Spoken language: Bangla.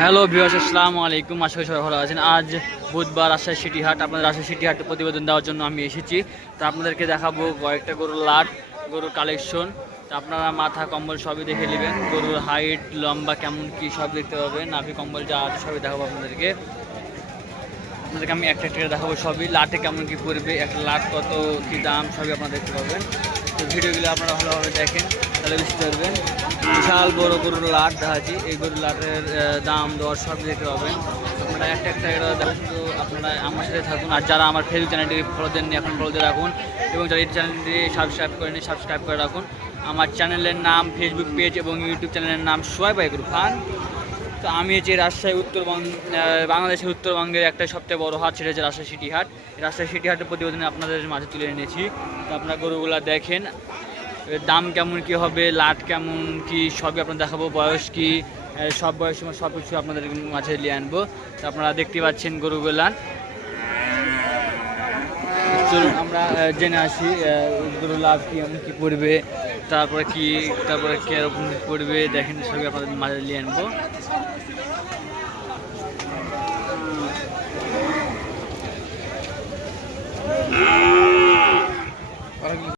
হ্যালো বিহাস আসসালামু আলাইকুম। আশা সবাই ভালো আছেন। আজ বুধবার রাজশাহী সিটি হাট, আপনাদের রাজশাহী সিটি হাটে প্রতিবেদন দেওয়ার জন্য আমি এসেছি। তো আপনাদেরকে দেখাবো কয়েকটা গরুর লাট, গরুর কালেকশন তো আপনারা মাথা, কম্বল সবই দেখে নেবেন। গরুর হাইট লম্বা কেমন কি সব দেখতে পাবেন। নাভি কম্বল যা আছে সবই দেখাবো আপনাদেরকে। আপনাদেরকে আমি একটা একটা দেখাবো সবই। লাটে কেমন কি পড়বে, একটা লাট কত কি দাম সবই আপনারা দেখতে পাবেন। তো ভিডিওগুলো আপনারা ভালোভাবে দেখেন, তাহলে বুঝতে পারবেন। বিশাল বড় গরুর লাট দেখাচ্ছি। এই গরুর লাটের দাম, দর সব দেখতে পাবেন। আপনারা একটা একটা করে আপনারা আমার সাথে থাকুন। আর যারা আমার ফেসবুক চ্যানেলটি ফলো দেননি, এখন ফলো দিয়ে রাখুন। এবং যারা এই চ্যানেলটি সাবস্ক্রাইব করেনি সাবস্ক্রাইব করে রাখুন। আমার চ্যানেলের নাম ফেসবুক পেজ এবং ইউটিউব চ্যানেলের নাম সোয়াই বাইকুর খান তো আমি যে রাজশাহী উত্তরবঙ্গ বাংলাদেশের উত্তরবঙ্গের একটা সবচেয়ে বড় হাট, সেটা হচ্ছে রাজশাহী সিটি হাট। রাজশাহী সিটি হাটের প্রতিবেদনে আপনাদের মাঝে তুলে এনেছি। তো আপনারা গরুগুলা দেখেন, দাম কেমন কি হবে, লাট কেমন কি, সবই আপনার দেখাবো, বয়স কি সব বয়স সব কিছু আপনাদের মাঝে নিয়ে আনব। তো আপনারা দেখতে পাচ্ছেন গরুগুলা। চলুন, আমরা জেনে আসি গরু লাভ কি এমন কি পড়বে তারপরে কি, তারপরে কেরকম পড়বে দেখেন সবই আপনাদের মাঝে নিয়ে আনব।